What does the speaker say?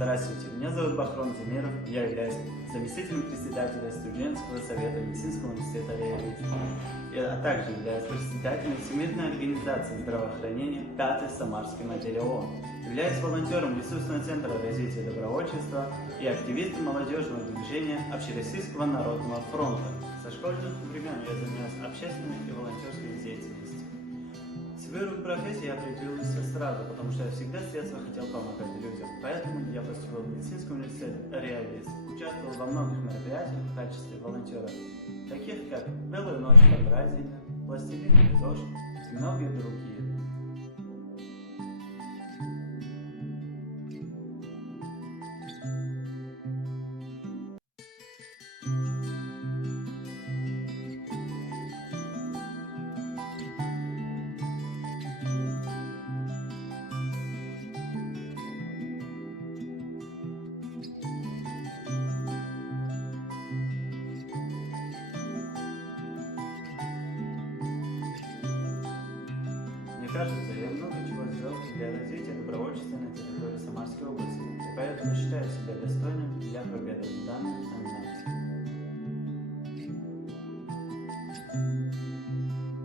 Здравствуйте, меня зовут Бахром Замиров, я являюсь заместителем председателя студенческого совета медицинского университета РИА, а также являюсь председателем Всемирной организации здравоохранения 5-й Самарской модели ООН. Являюсь волонтером ресурсного центра развития добровольчества и активистом молодежного движения Общероссийского народного фронта. Со школьных времен я занимаюсь общественной и волонтерской деятельностью. Свою профессию я определился сразу, потому что я всегда с детства хотел помогать людям. Поэтому я поступил в медицинский университет РИА, участвовал во многих мероприятиях в качестве волонтера, таких как «Белая ночь» Фандрайзинга, «Пластилиновый дождь» и многие другие. Мне кажется, я много чего сделал для развития добровольчества на территории Самарской области, и поэтому считаю себя достойным для победы в данном